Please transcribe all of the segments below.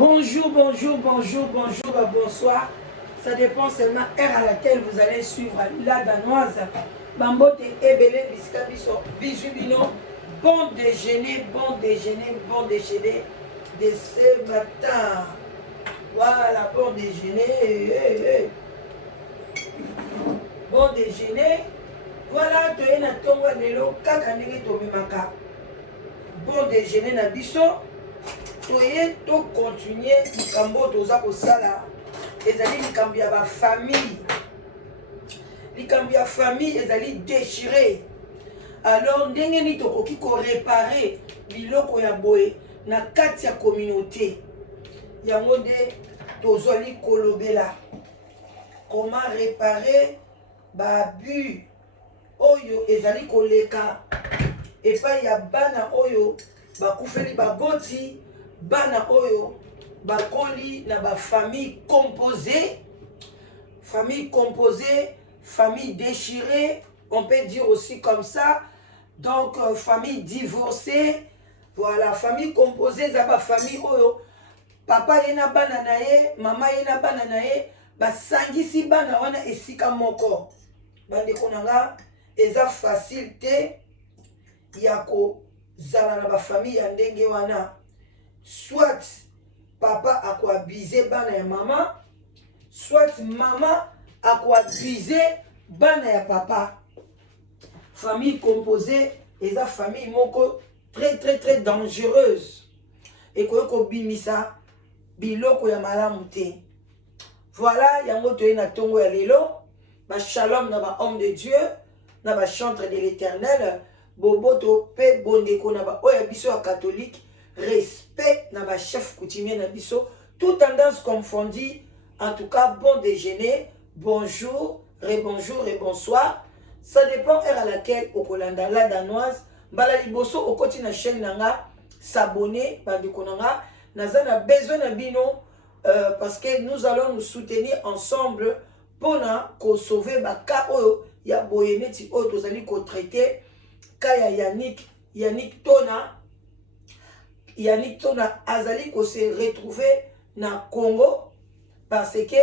Bonjour, bonjour, bonjour, bonjour, bonsoir. Ça dépend seulement l'heure à laquelle vous allez suivre la danoise. Bambote ebele bisika biso bisubino. Bon déjeuner, bon déjeuner, bon déjeuner de ce matin. Voilà, bon déjeuner. Bon déjeuner. Voilà, tu es na tongo lelo kaka ndenge tomemaka. Bon déjeuner na biso. Toye to continuer likambo toza kosala ezali likambo ya ba famille. Likambo ya famille ezali déchiré. Alors ndenge ni tokoki ko réparer biloko ya boye na kati ya communauté. Yango nde tozali kolobela. Comment réparer ba abus oyo ezali koleka epai ya bana oyo bakufeli baboti. Bana oyo bakoli na ba famille composée, famille déchirée, on peut dire aussi comme ça. Donc famille divorcée, voilà, famille composée za ba famille oyo papa yena bana na ye, mama yena bana na ye, basangisi bana wana esika moko. Bande konanga eza facile te ya ko zala na ba famille ya ndenge wana. Soit papa a quoi biser bana ya maman, soit maman a quoi biser bana ya papa. Famille composée et la famille moko très dangereuse. Et ko bimisa biloko ya malamu te. Voilà, yango toye na tongo ya lelo, ba shalom na ba homme de Dieu, na ba chantre de l'Éternel, boboto pe bondeko na ba oya biso ya catholique. Respect na ba chef coutumier na biso, toute tendance confondue. En tout cas, bon déjeuner, bonjour, rebonjour et bonsoir. Ça dépend heure à laquelle au Kolanda la danoise. Bala liboso au côté na chaîne nanga, s'abonner, bandeko nanga. Naza na besoin na bino parce que nous allons nous soutenir ensemble pour na ko sauver ba ka oyo ya boyeneti oyo tozali ko traiter ka ya Yannick Tona azali ko se retrouver na Congo parce que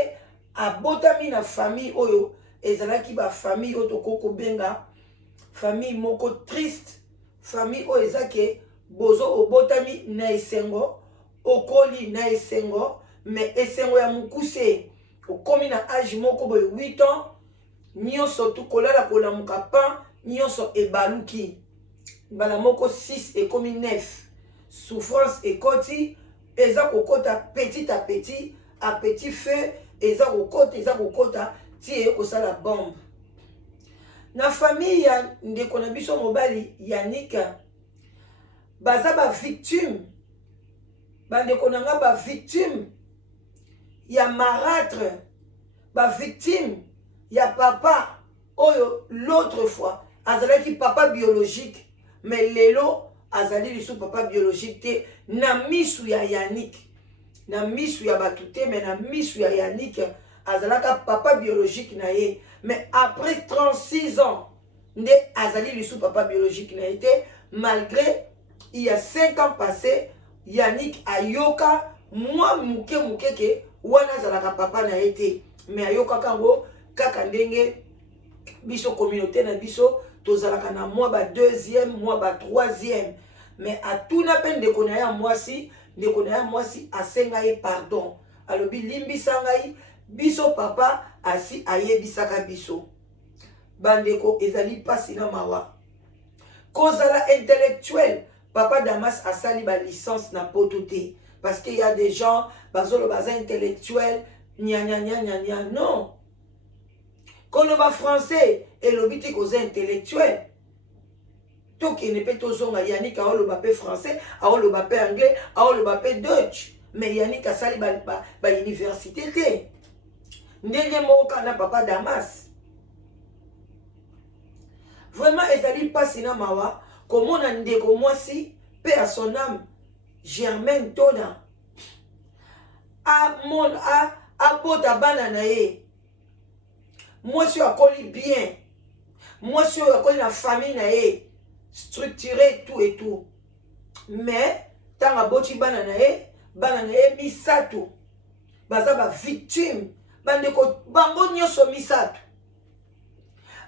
abotami na famille oyo ezalaki ba famille oyo toko benga famille moko triste, famille oyo ezake bozo obotami na esengo okoli na esengo mais esengo ya mukuse okomi na âge moko boye 8 ans nyonso tukolala kolamuka pan nyonso ebaluki bala moko 6 ekomi 9. Souffrance et koti, eza kokota petit à petit feu, eza kokota tie kosala bombe. Na famille ya ndeko na biso mobali Yannick, baza ba victime, bandeko nanga ba victime ya marâtre, ba victime ya papa oyo l'autre fois azalaki papa biologique, mais lelo azali lisu papa biologique te na misu ya Yannick, na misu ya batute mais na misu ya Yannick azalaka papa biologique na ye, mais après 36 ans nde azali lisu papa biologique na ye te, malgré il y a 5 ans passés Yannick ayoka mwa muke ke wana azalaka papa na ye te, mais ayoka kango kaka ndenge biso communauté na biso tozalaka na moi ba deuxième, moi ba troisième. Mais à tout na peine de konaya mwasi asenga pardon. Alobi limbi sangai biso papa asi ayebisaka biso. Bandeko ezali pasi na mawa. Kozala intellectuel, papa Damas asali ba licence na pototé parce qu'il y a des gens bazolo baza intellectuel nya non. Koloba français et lobiti koza intellectuel. Tout qui ne peut pas Yannick a le français, a le anglais, a le Deutsch. Mais Yannick a sali ba université. Ndenge moka na papa Damas. Vraiment, ezali pasi na mawa. Comment on ndeko mwasi, paix à son âme, Germaine Tona. A bota banana ye. Mwasi akoli bien. Mwasi akoli na famille na ye. Structuré tout et tout. Mais, tant à boti banana bana na ye misato baza ba victime bandeko bango nyonso misato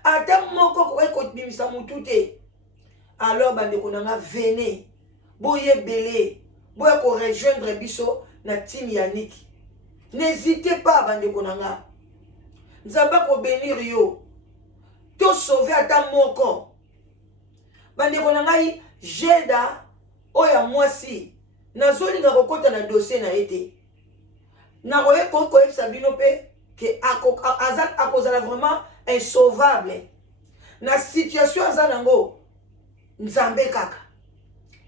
ata moko kokoki kobimisa mutu te. Alors bandeko nanga venez boyebele boya ko rejoindre biso na team Yannick. N'hésitez pas bandeko nanga. Nzamba ko bénir yo. To sauver ata moko. Bandeko nanga Jeda oya mwasi nazolinga kokota na dossier na ete. Na koye koko sabino pe que akozala vraiment insauvable. Na situation azanango Nzambe kaka.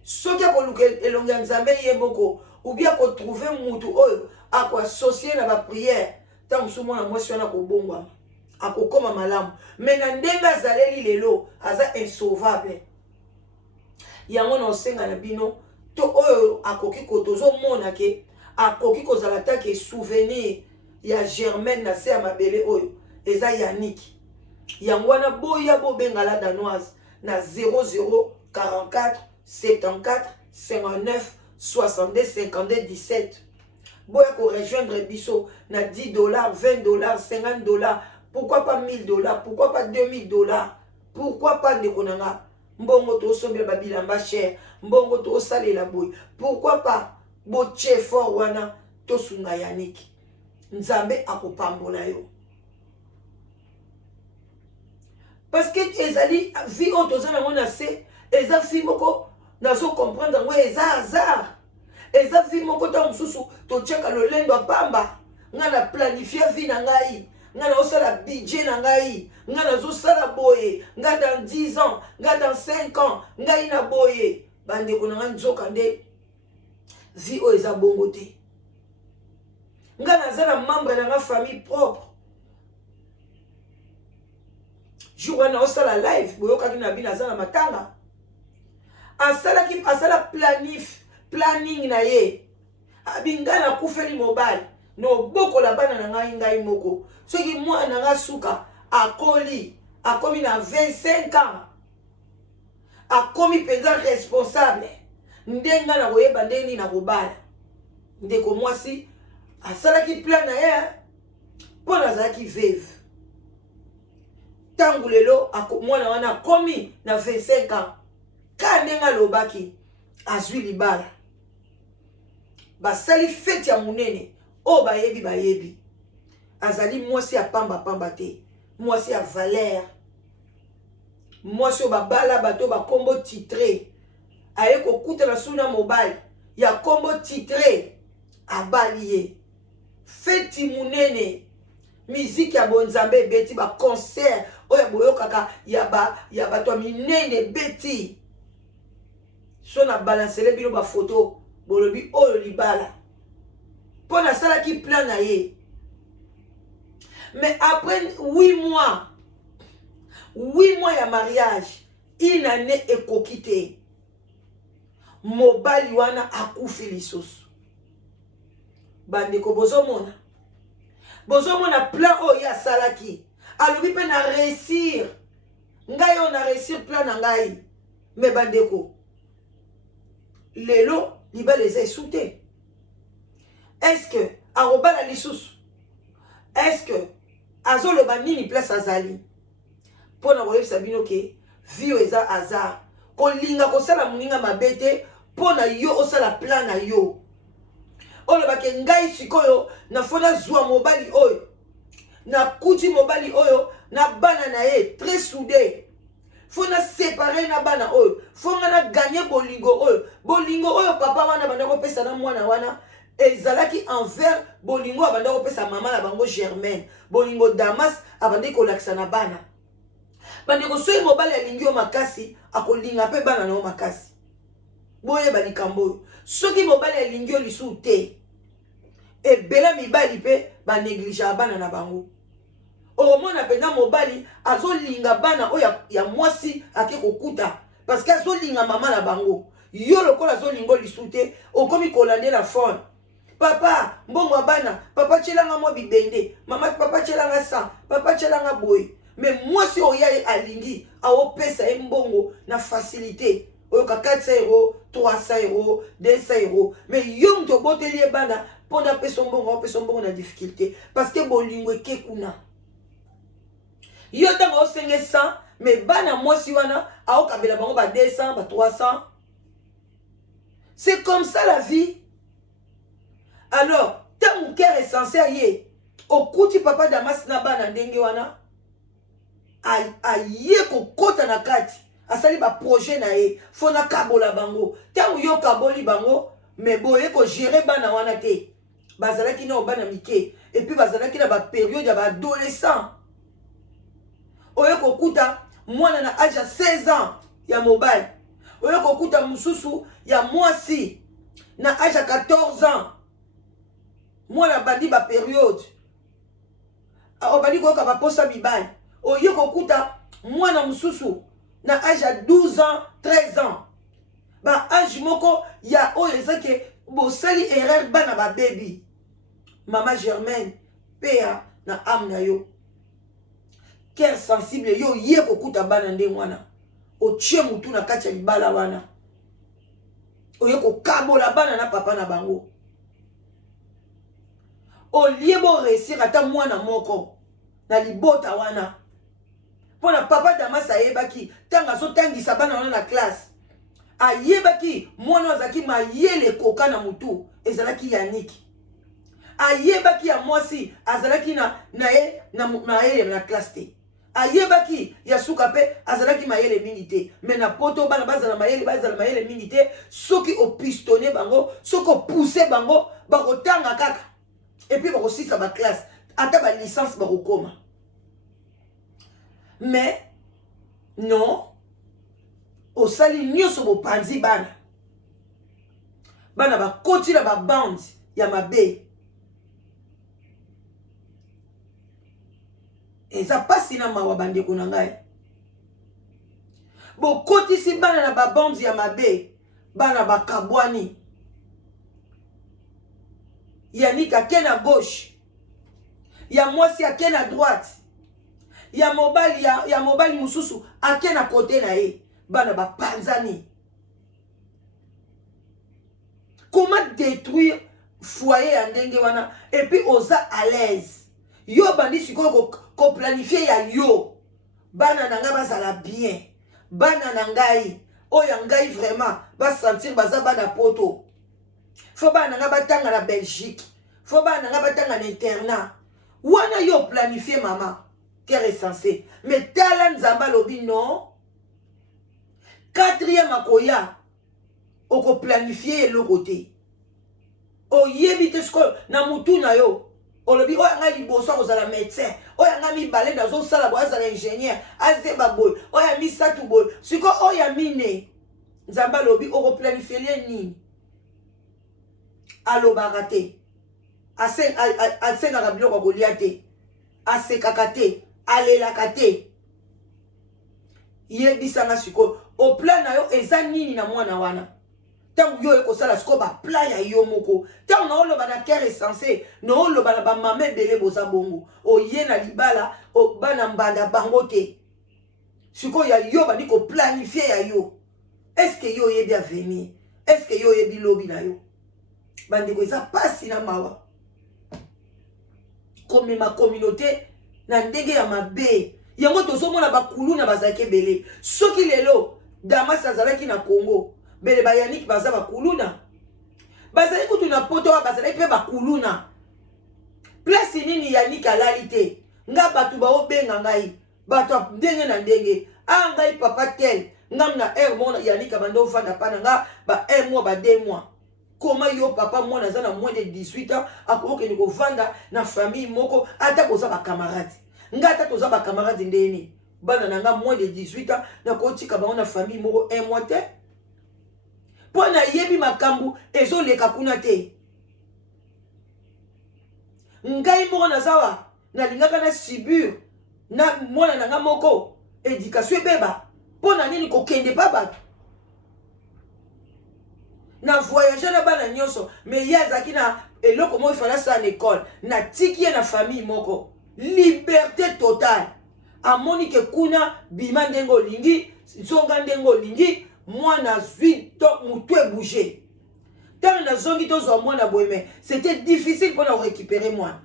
Soki akoluka elonga Nzambe yeboko ou bien ko trouver mutu oyo ako associer na ba prière tant musumo na mwasi wana ko bongwa akokoma malamu mais na ndenga zaleli lelo aza insauvable. Yango na osenga na bino to oyo akoki ko tozo mona ke akoki ko zala ta ke souvenir ya Germaine na se ya mabele oyo eza Yannick. Yango wana boya bo bengala danoise na 0044 74 59 62 52 17. Boya ko rejoindre biso na $10, $20, $50. Pourquoi pas $1000? Pourquoi pas $2000? Pourquoi pas ndekonanga? Mbongo to sombela babilamba cher. Mbongo to salela boy. Pourquoi pas boche fort wana to sunga Yannick. Nzambe akopambola yo. Parce que ezali vie otozana mona se eza fi moko nazo comprendre ngo eza hasard. Eza fi moko ta mususu to cheka lolendo pamba. Ngana planifier vie na ngai. Ngana osala budget na ngai. Ngana zo sala boye. Nga dans 10 ans, nga dans 5 ans, ngai na boye. Bande ko nga nzoka nde vie o eza bongo te. Ngana zala membre na nga famille propre. Jour wana osala live boyoka kina bina zana matanga. Asala planning na ye. Abingana kufeli mobile. No boko la bana na ngai moko. Soki mwana nga suka akomi na 25 ans. Akomi penza responsable. Ndenga na koyeba ndeni na kobala. Ndeko mwasi asalaki plan na ye pona azalaki veuve. Tangu lelo mwana wana akomi na 25 ans. Ka ndenga lobaki azwi libala. Basali fete ya munene o bayebi. Azali mwasi ya pamba te. Mwasi ya valeur. Mwasi o babala bato bakombo titré. Aye kokuta na suna mobile ya kombo titré abaliye. Feti munene. Musique ya bonzambe beti ba concert oya boyokaka ya bato minene beti. So na balancele bino ba photo bolobi oyo libala. Pona salaki plan na ye. Mais après 8 mois ya mariage, une année ekokite. Mobali wana akufi lisusu. Bandeko bozomona. Bozomona plan oyo ya salaki. Alobi pe na réussir. Ngai on a réussir plan na ngai. Mais bandeko. Lelo liba les a souté. Est-ce que arobala lisusu? Est-ce que azolo banini place azali? Pona koyebisa bino ke vie eza hasard. Kolinga kosala muninga mabete pona yo osala plan na yo. Oyo bake ngai sikoyo na fona zwa mobali oyo. Na kuti mobali oyo na bana na ye très soudé. Fona séparer na bana oyo. Fona na gagner bolingo oyo. Bolingo oyo papa wana banda ko pesa na mwana wana. Ezalaki envers bolingo abanda ko pesa mama na bango Germaine. Bolingo Damas abanda ko lakisa na bana. Bande ko soyi mobali alingi o makasi akolinga pe bana na o makasi. Boye balikambo. Soki mobali alingi o lisu te. Ebela mibali pe ba néglige bana na bango. O mona pena mobali azolinga bana o ya mwasi ake kokuta parce que azolinga mama na bango. Yo lokola azolingo lisu te okomi kolande na phone. Papa, mbongo bana, papa chelanga mo bibende, mama papa chelanga sa, papa chelanga boy. Mais moi si oya alingi, a opesa mbongo na facilité. oyoka 400 euros 300 euros 200 euros mais yo moto oboteli ye bana mpo na pesa mbongo na difficulté parce que bolingo eke kuna yo ntango osenge 100 mais bana mwasi wana aokabela bango ba 200 ba 300. C'est comme ça la vie. Alors ntango cœur est censé aye okuti papa Damas na bana ndenge wana aye kokota na kati asali ba projet na ye fona kabola bango ntango yo kaboli bango mais boye ko gérer bana wana te bazalaki na bana mike et puis bazalaki na ba période ya ba adolescent oye kokuta mwana na âge ya 16 ans ya mobile oye kokuta mususu ya mwasi na âge ya 14 ans mwana bandi ba période obandi koyoka baposa mibali oye kokuta mwana mususu na âge ya 12 ans 13 ans ba âge moko ya oyo ezake bosali erreur bana ba baby mama Germaine pea na âme na yo cœur sensible yo ye kokuta bana ndenge wana otie mutu na kati ya libala wana oye kokabola bana na papa na bango olie bo réussir ata mwana moko na libota wana pona papa Damas ayebaki tanga azotangisa bana wana na classe ayebaki mwana azaki mayele koka na mutu ezalaki Yannick ayebaki ya mwasi azalaki na ye na classe te ayebaki ya suka pe azalaki mayele mingi te mais na poto bana bazala mayele mingi te soki opistonne bango soki opousse bango bakotanga kaka et puis bakosisa ba classe ata ba licence bakokoma mais non osali nyonso bopanzi bana bakoti na ba bande ya mabe eza pasi na mawa bandeko na ngai bokotisi bana na ba bande ya mabe bana bakabwani Yannick ake na gauche ya mwasi ake na droite ya mobali mususu ake na kote na ye bana bapanzani. Comment détruire foyer ya ndenge wana et puis oza à l'aise yo bandi sikoyo ko planifier ya yo bana na nga bazala bien bana na ngai oya ngai vraiment ba sentir baza bana poto fo bana nga batanga na Belgique fo bana nga batanga na internat wana yo planifier mama cœur est censé mais tala nzamba lobi non 4e akoya oko planifier le côté oyebi te sko na mutu na yo olobi oya nga liboso kozala médecin oya nga mibale nazosala boye azala ingénieur azeba boye oya misatu boye siko oya mine nzamba alobi okoplanifie nini alobaka te asengaka biloko kolia te asekaka te alelaka te yebisanga sikoyo oplan na yo eza nini na mwana wana tango yo ekosala sikoyo baplan ya yo moko tango naoloba na cœur est censé naoloba na bamama ebele boza bongo oye na libala bana mbanda bango te sikoyo ya yo bandi koplanifie ya yo eske yo oyebi avenir eske yo oyebi lobi na yo bandeko eza pasi na mawa komema communauté na ndenge ya mabe yango tozomona bakulu na bazalaki ebele soki lelo Damas azalaki na Congo bele ba Yannick baza bakuluna bazali kutu na poto bazali pe bakuluna place nini Yannick alali te nga batu baobenga ngai batu ndenge na ndenge ngai papa tel ngam na mona Yannick bando vanda pana nga ba 1 mois ba 2 mois comment yo papa mwana za na moins de 18 ans akoke ni ko vanda na famille moko ata koza ba camarade nga ata toza ba camarade ndeni bana na nga moins de 18 ans na ko tika ba na famille moko 1 mois te pona yebi makambu ezoleka kuna te ngai moko na zawa na lingaka na sibur na mwana na nga moko éducation ebeba pona nini ko kende pa bato na voyager na bana nyonso mais yazaki na eloko mo ifala sa na école na tiki na famille moko liberté totale amoni ke kuna bima ndengo lingi zonga ndengo lingi moi na zui to mutu e bouger tant na zongi to zo moi na boyeme c'était difficile pour na récupérer moi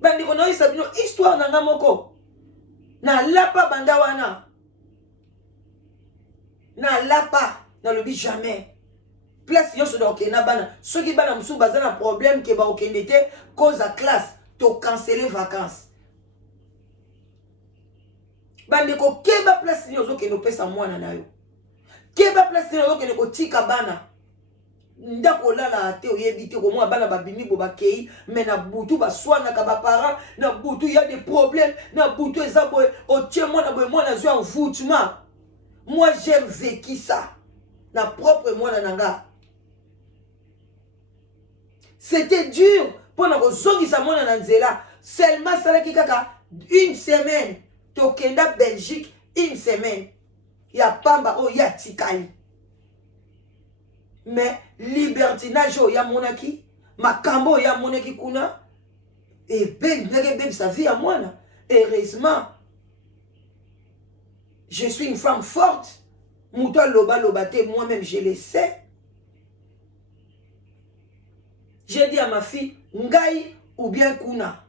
bandi ko no sabino histoire na ngamoko na lapa banda wana na lapa na lobi jamais place yo so do okena bana soki bana musu bazana problème ke ba okende te cause à classe to canceler vacances bande ko keba place yo zo ke no pesa mwana na yo keba place yo zo ke ko tika bana ndako lala te oyebi te ko mwa bana babimi bo bakei mais na butu ba swana ka ba parents na butu il y a des problèmes na butu ezabo o tie mwana zo en foutement. Moi j'ai vécu ça na propre mwana nanga. C'était dur pour na kozongisa mwana na nzela seulement salaki kaka une semaine tokenda Belgique une semaine ya pamba o ya tikali mais libertinage o ya monaki makambo ya monaki kuna et ben sa vie à mwana. Heureusement je suis une femme forte muto loba te moi-même je le sais. J'ai dit à ma fille, Ngai ou bien Kuna.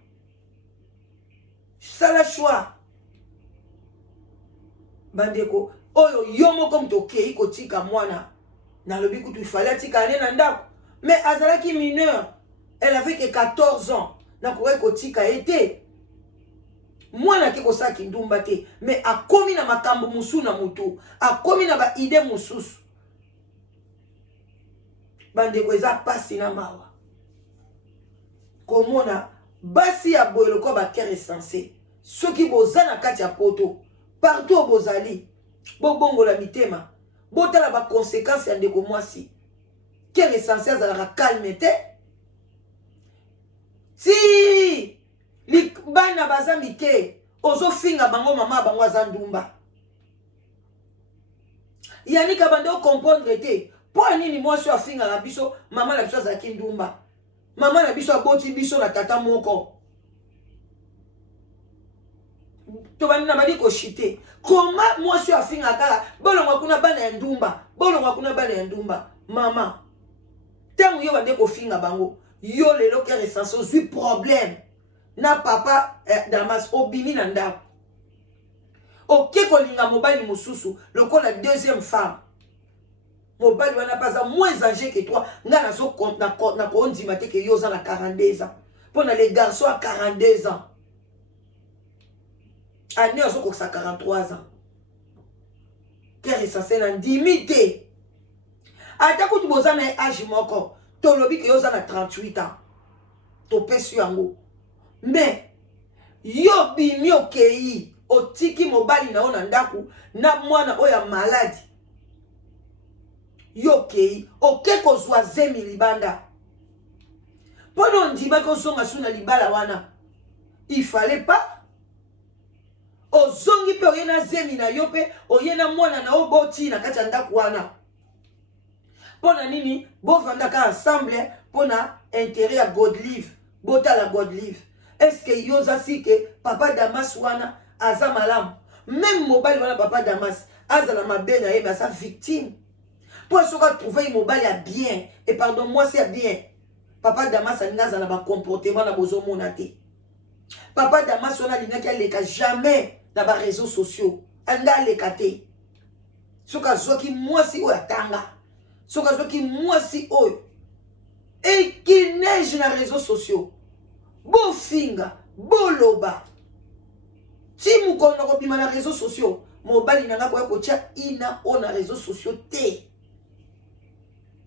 C'est le choix. Bandeko, oyo yomo comme tokei kotika mwana. Na lobi kutu fallait tika ane nandako. Mais azalaki mineur, elle avait que 14 ans. Na kore kotika été. Mwana ke kosaki ndumba te, mais akomi na makambo musu na mutu, akomi na ba ide mususu. Bandeko eza pasi na mawa. Komona basi ya boyeloko ba kere sensé soki bozana kati ya poto partout bozali bobongo la mitema botala ba conséquences ya ndeko mwasi kere sensé azala calme te si li bana bazambi te ozo finga bango mama bango azandumba yani ka bando comprendre te po nini mwasi afinga la biso mama la biso azaki ndumba. Maman na biso aboti biso na tata moko. To bani na badi ko shite. Comment moi je suis afinga kala bolonga kuna bana ya ndumba. Bolonga kuna bana ya ndumba. Mama. Tangu yo bande ko finga bango. Yo lelo ke resanso zui problème. Na papa Damas obimi na ndako. Oke ko linga mobali mususu lokola deuxième femme. Mobali wana pas moins âgé que toi. Nga na so compte na kondima te ke yo za na 42 ans. Pour les garçons à 42 ans. Année so ko sa 43 ans. Kere sensé na ndimité. Ata ko tu boza na âge moko. To lobi ke yo za na 38 ans. To pesu yango. Mais yo bimi okei otiki mobali na ona ndaku na mwana oya malade. Yoke oke kozwa zemi libanda pono ndima kozonga suna libala wana il fallait pas ozongi pe oyena zemi na yo pe oyena mwana na oboti na kati ya ndako wana pona nini bovandaka ensemble pona intérêt ya Godlive botala Godlive est-ce que yoza si que papa Damas wana aza malamu même mobali wana papa Damas azala mabe na ye sa victime. Pour ce qu'on trouve mobile à bien et pardon moi c'est bien. Papa Damas a n'a pas comportement na bozo monate. Papa Damas on a l'inga qui jamais dans les réseaux sociaux. Anga le kate. Soka zoki moi si o atanga. Soka zoki moi si o. Et qui neige dans les réseaux sociaux. Bo finga, bo loba. Si mou kono ko bima na réseaux sociaux, mobile nanga ko tia ina on na réseaux sociaux te.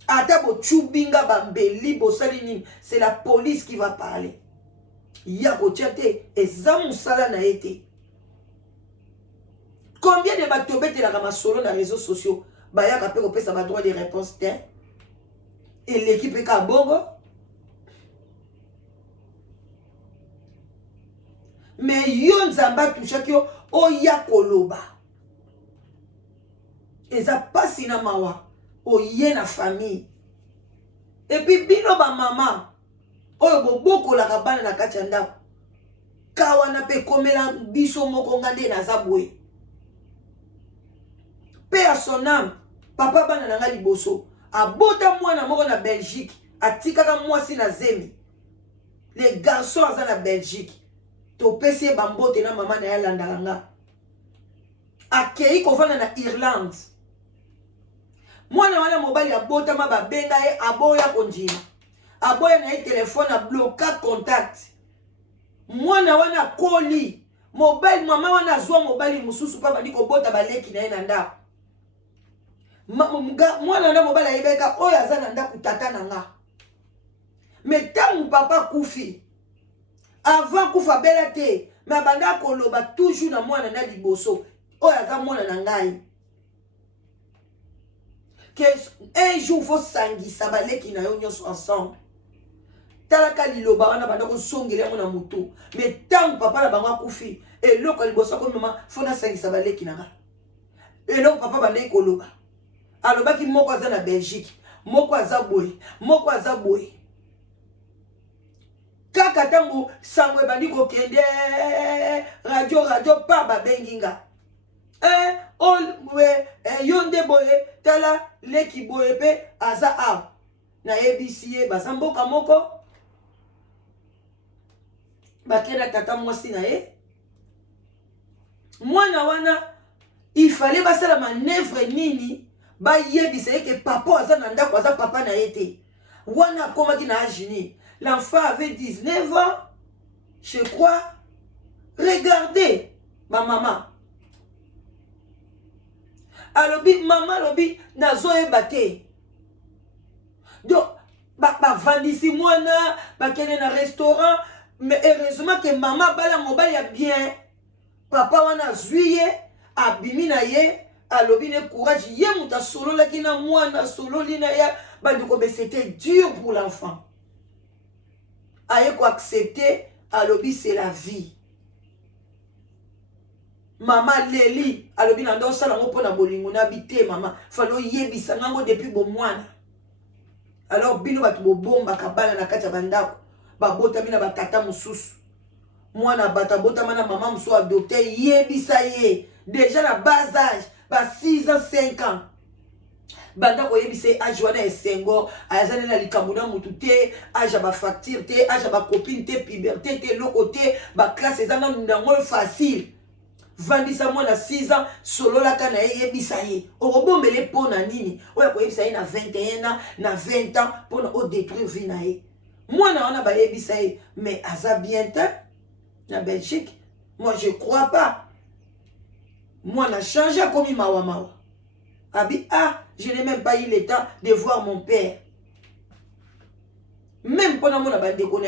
Atabo chubinga bambeli bosalini, c'est la police qui va parler. Yako tchate ezamu sala na été. Combien de batobete la ramasolo na réseaux sociaux? Baya kapé ko pesa ba droit de réponse te. Et l'équipe est kabongo. Mais yon zamba touchakyo oya koloba. Eza pasi na mawa. Oye na famille. Et puis bino ba maman. Oyo boboko la kabana na kati ya ndako. Kawana pe komela biso moko ngande na zabwe. paix à son âme. Papa bana nanga liboso. Abota mwana moko na Belgique. Atikaka mwasi na zemi. Les garçons aza na Belgique. To pesi bambote na mama na ya landanga. Akei kovana na Irlande. Mwana wana mobali abota ma babenga ye aboya konjina. Aboya na ye telefone a bloka contact. Mwana wana koli. Mobile mama wana zwa mobali mususu pa bandi kobota baleki na ye na ndako. Mwana na mobali ayebeka oyo aza na ndako tata na nga. Mais tangu papa kufi. Avant kufa bela te. Mais banda koloba toujours na mwana na liboso. Oyo aza mwana na ngai. Que un jour faut sangisa baleki na yo nyonso ensemble. Talaka liloba wana banda ko songele mona mutu. Mais tangu papa na banga kufi. Et loko liboso ko mama fona sangisa baleki na nga. Et loko papa banda koloba. Alobaki moko aza na Belgique. Moko aza boy. Moko aza boy. Kaka tango sangwe bandi ko kende radio pa ba benginga. Yonde boye tala leki boye pe aza a na ABC bazamboka moko bakena tata mwasi na ye mwana wana il fallait basala manœuvre nini ba yebisa ke papa aza na ndako aza papa na ye wana komaki na ajini. L'enfant avait 19 ans, je crois. Regardez ma maman. Alobi maman lobi nazo ebate. Donc vandisi mwana bakene na restaurant mais heureusement que maman bala mobali ya bien. Papa wana zuye abimi na ye alobi ne courage ye muta solo la kina mwana solo lina ya bandiko mais c'était dur pour l'enfant. Aye ko accepter alobi c'est la vie. Maman Leli alobi na ndo sala ngo pona bolingo na bité mama falo yebisa ngango depuis bo mwana. Alors bino batu bo bomba kabana na kati ya bandako babota bina batata mususu mwana bata bota mana mama muso adopté yebisa ye déjà na bas âge ba 6 ans 5 ans banda ko yebise âge wana esengo azana na likamuna mutu te âge ba facture te âge ba copine te puberté te loko te ba classe ezanga ndango facile vandisa mwana 6 ans solo la kana yebisa ye obombele pona nini oya ko yebisa ye na 21 ans na 20 ans pona o détruire vie na ye mwana wana ba yebisa ye mais aza bien te na Belgique moi je crois pas mwana changé comme mawa abi je n'ai même pas eu le temps de voir mon père. Même pendant mon abandon,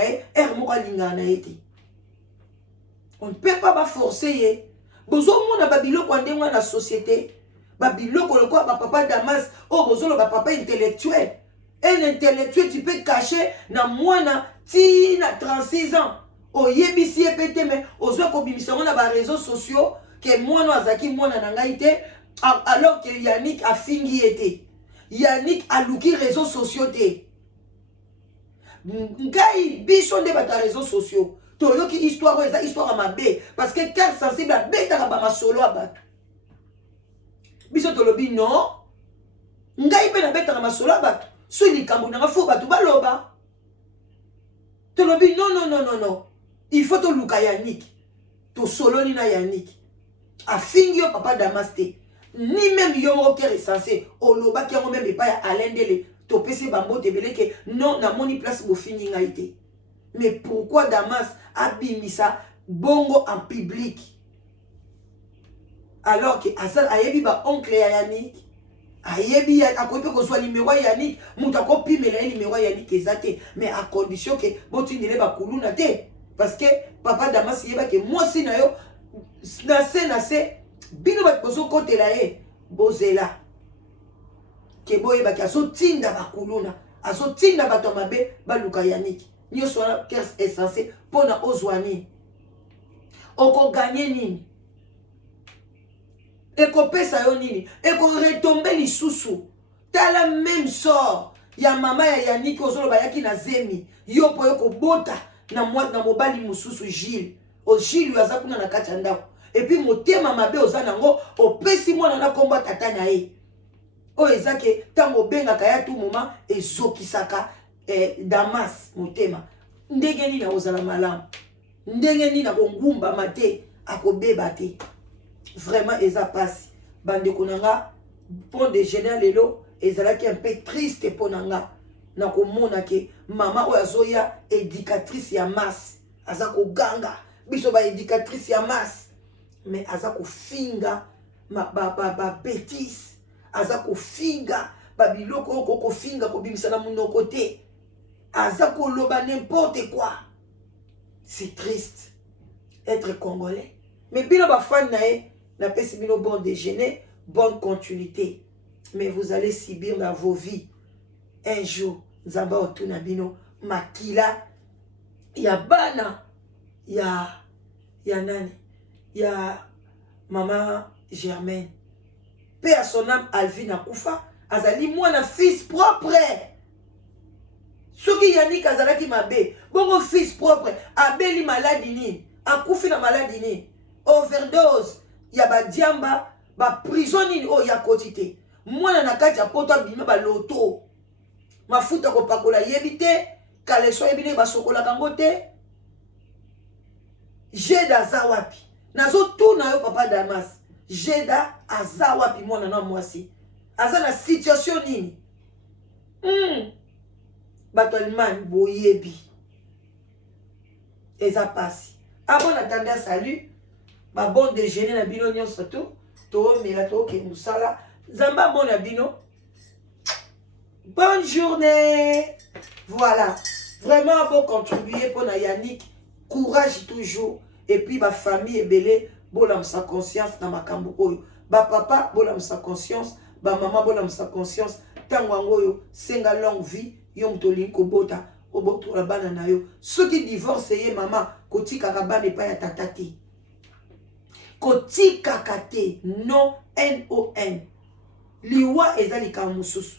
on ne peut pas forcer. Bozo mon babilo quand on la société, babilo quand le papa Damas, oh bozo le papa intellectuel. Un intellectuel tu peux cacher na mwana ti na 36 ans. O yebisi epete mais ozo ko bimisa na ba réseaux sociaux que mwana azaki mwana na ngaite. Alors que Yannick a fini été. Yannick a louki réseaux sociaux te. Ngai bison de bata réseaux sociaux. Toyo ki histoire eza histoire à ma bé parce que cœur sensible à beta ka ba solo abat. Biso tolobi non. Ngai pe na beta ka solo abat. So likambo na fo batu baloba. Tolobi non. Il faut to luka Yannick. To solo ni na Yannick. A fini yo papa Damaste. Ni même yo qui est censé au loba qui a même pas à l'endele to pesi bambo te beleke non na moni place bo fini ngaité. Mais pourquoi Damas a bimisa bongo en public alors que asal ayebi ba oncle ya Yannick ayebi a ko pe ko soit numéro Yannick muta ko pimela numéro Yannick ezate mais à condition que botindele ba kuluna te parce que papa Damas yeba que moi si na yo na se bino ba bozo kote la e bozela ke boye ba kaso tinda bakuluna aso tinda bato mabe baluka Yannick nyoso wana kers essentiel pona ozwani oko gagner nini eko pesa yo nini eko retomber lisusu tala même sort ya mama ya Yannick ozolo bayaki na zemi yo po yoko bota na mwa na mobali mususu Gilles o Gilles aza kuna na kati ndako et puis motema mabe oza nango opesi mwana na komba tata na ye o ezake tango benga kaya tout moment ezokisaka Damas motema ndenge nini ozala malamu ndenge nini akongumba mate akobeba te vraiment eza pasi bandeko nanga pont de général lelo ezalaki un peu triste pour nanga na komona ke mama oyo azoya éducatrice ya masse aza koganga biso ba éducatrice ya masse mais aza kofinga ba bêtise aza kofinga ba biloko oko kofinga kobimisa na munoko te aza koloba n'importe quoi. C'est triste être congolais mais bino ba fan na e na pesi bino bon déjeuner bonne continuité mais vous allez subir dans vos vies un jour nzamba otuna bino makila ya bana ya nani ya mama Germaine paix à son âme Alvina Koufa azali mwana fils propre soki Yannick azalaki mabe bongo fils propre abeli maladie nini akufi na maladie nini overdose ya badiamba ba prison nini o ya kotite mwana na kati ya poto abima ba loto mafuta kopakola yebi te kaleso yebi ne basokola kango te Jeda aza wapi nazo tuna yo papa Damas Jeda aza wapi mwana na mwasi aza na situation nini bato alimani boyebi eza pasi bon attendez salut ba bon déjeuner na bino nyonso to mela to ke musala zamba bon na bino bonne journée. Voilà. Vraiment, pour contribuer pour Yannick. Courage toujours. Et puis, ma famille est belle. Bolam sa conscience dans ma cambo. Ba papa, bolam sa conscience. Ba maman, bolam sa conscience. Tango, senga longue vie. Yom tolinko bota. Oboto la banana yo. Ceux qui divorcent, maman. Koti kakabane pa ya tatati. Koti kakate. Non, N-O-N. Liwa ezali kamususu.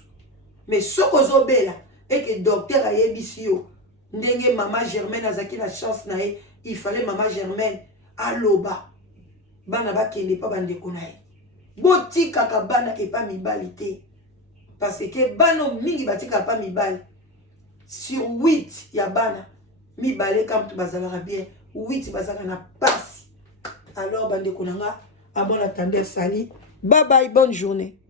Mais ce que bela et que docteur a yebisi yo ndenge maman Germaine azaki la chance na ye il fallait maman Germaine aloba bana ba kende pa bandeko na ye botika ka bana e pa mibali te parce que bano mingi batika pa mibali sur 8 ya bana mibale comme tu bazalaka bien 8 bazaka na passe alors bandeko nanga à bon attendeur sali bye bye bonne journée.